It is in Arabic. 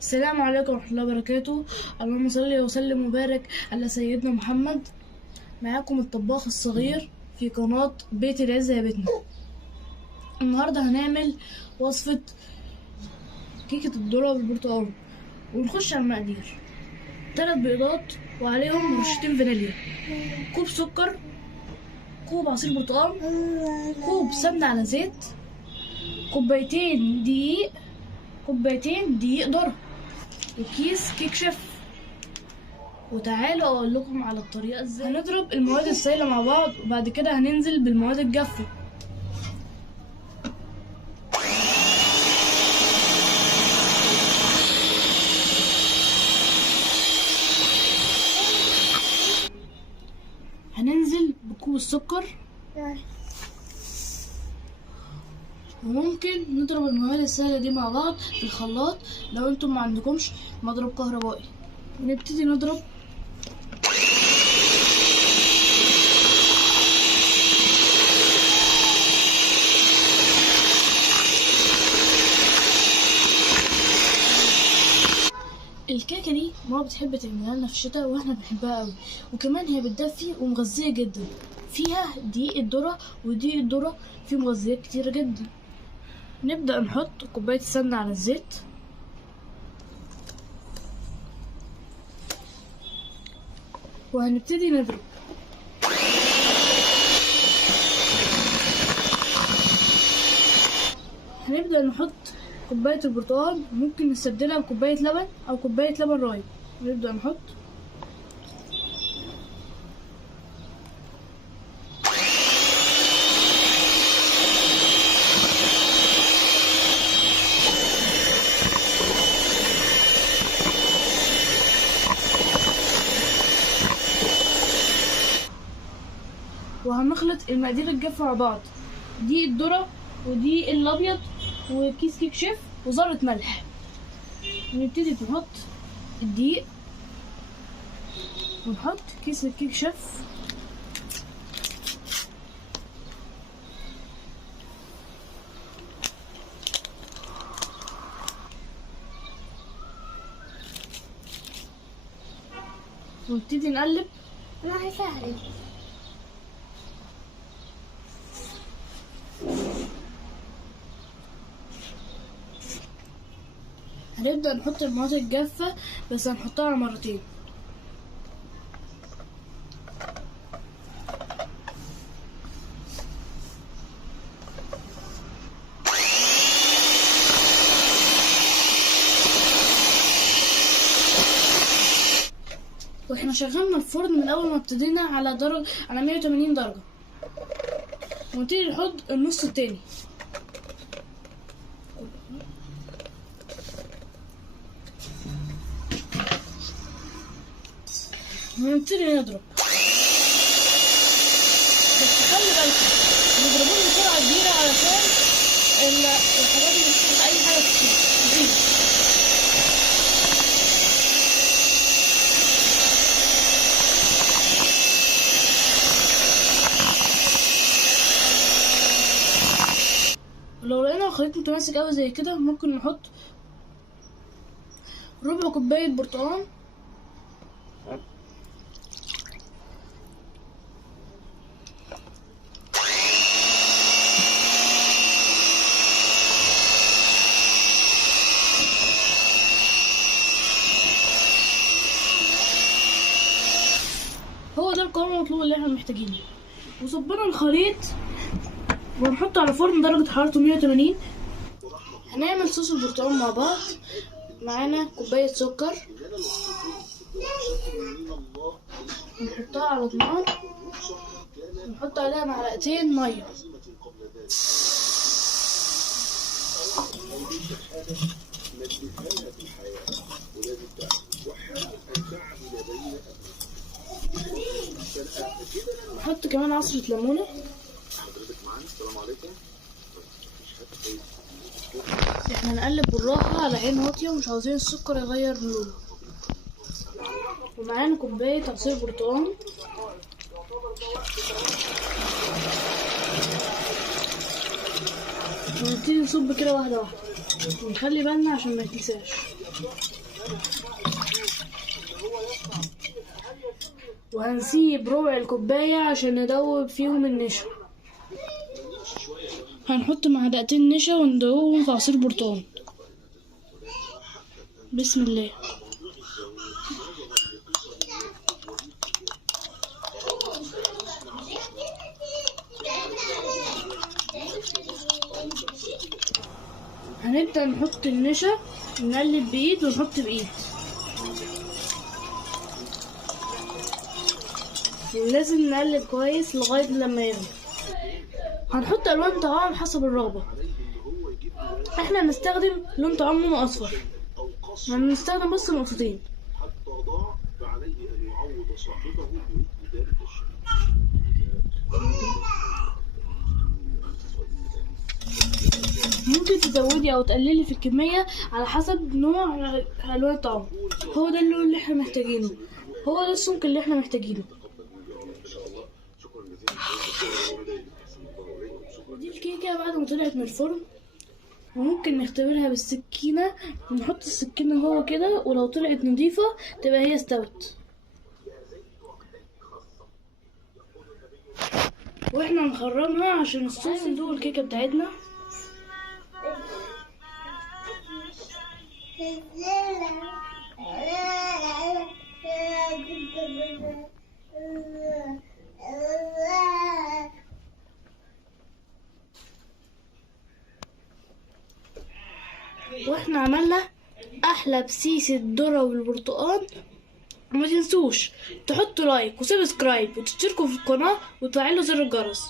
السلام عليكم ورحمة الله وبركاته. اللهم صل وسلم وبارك على سيدنا محمد. معاكم الطباخ الصغير في قناة بيت العز يا بيتنا. النهاردة هنعمل وصفة كيكة الذرة بالبرتقال، ونخش على المقادير: 3 بيضات وعليهم رشتين فانيليا، كوب سكر، كوب عصير برتقال، كوب سمنة على زيت، كوبايتين دقيق ذرة، وكيس كيك شيف. وتعالوا اقول لكم على الطريقه ازاي. هنضرب المواد السائله مع بعض، وبعد كده هننزل بالمواد الجافه. هننزل بكوب السكر، وممكن نضرب المواد السائله دي مع بعض في الخلاط لو انتم ما عندكمش مضرب كهربائي. نبتدي نضرب. الكيكه دي ماما بتحب تعملها لنا في الشتاء، واحنا بنحبها قوي، وكمان هي بتدفي ومغذيه جدا. فيها دقيق الذره، ودقيق الذره فيه مغذيات كتيره جدا. نبدا نحط كوبايه السمنه على الزيت، وهنبتدي نضرب. هنبدأ نحط كوباية البرتقال، ممكن نستبدلها بكوباية لبن أو كوباية لبن رايب. نبدأ نحط. وهنخلط المقادير الجافة مع بعض: دقيق الذرة ودقيق الأبيض وكيس كيك شيف وذرة ملح. نبتدي نحط الدقيق، ونحط كيس الكيك شيف، ونبتدي نقلب. ما هيساعدك. هنبدأ نحط المواد الجافة، بس هنحطها على مرتين. واحنا شغلنا الفرن من اول ما ابتدينا على 180 درجة، ونبتدي نحط النص التاني. ونبتدي نضرب، بس خلي بالكم نضربوه بسرعة كبيرة علشان الحاجات اللي بتحط أي حاجة تسيح. ولو لقينا الخليط متماسك أوي زي كده، ممكن نحط ربع كوباية برتقال، هو ده القوام المطلوب اللي احنا محتاجينه. وصبنا الخليط ونحطه على فرن درجة حرارته 180. هنعمل صوص البرتقال مع بعض. معانا كوباية سكر، نحطها على النار، ونحط عليها معلقتين مية، نحط كمان عصرة ليمونة. احنا نقلب بالراحة على عين واطية، ومش عاوزين السكر يغير لونه. ومعانا كوباية عصير برتقال، ونبتدي نصب كده واحدة واحدة، ونخلي بالنا عشان ما يتلسعش. وهنسيب ربع الكوباية عشان ندوب فيهم النشا. هنحط معلقتين نشا وندوبهم في عصير برتقال. بسم الله. هنبدأ نحط النشا، نقلب بإيد ونحط بإيد، ولازم نقلب كويس لغاية لما يغلي. هنحط ألوان طعام حسب الرغبة. احنا هنستخدم لون طعام لونه أصفر، هنستخدم بس نقطتين. ممكن تزودي او تقللي في الكمية على حسب نوع الوان الطعام. هو ده اللون اللي احنا محتاجينه، هو ده السمك اللي احنا محتاجينه. دي الكيكة بعد ما طلعت من الفرن، وممكن نختبرها بالسكينة، ونحط السكينة هو كده، ولو طلعت نضيفة تبقى هي استوت. واحنا نخرمها عشان الصوص ندوق الكيكة بتاعتنا. واحنا عملنا احلى بسيس الذرة والبرتقال. وما تنسوش تحطوا لايك وسبسكرايب وتشتركوا في القناة وتفعلوا زر الجرس.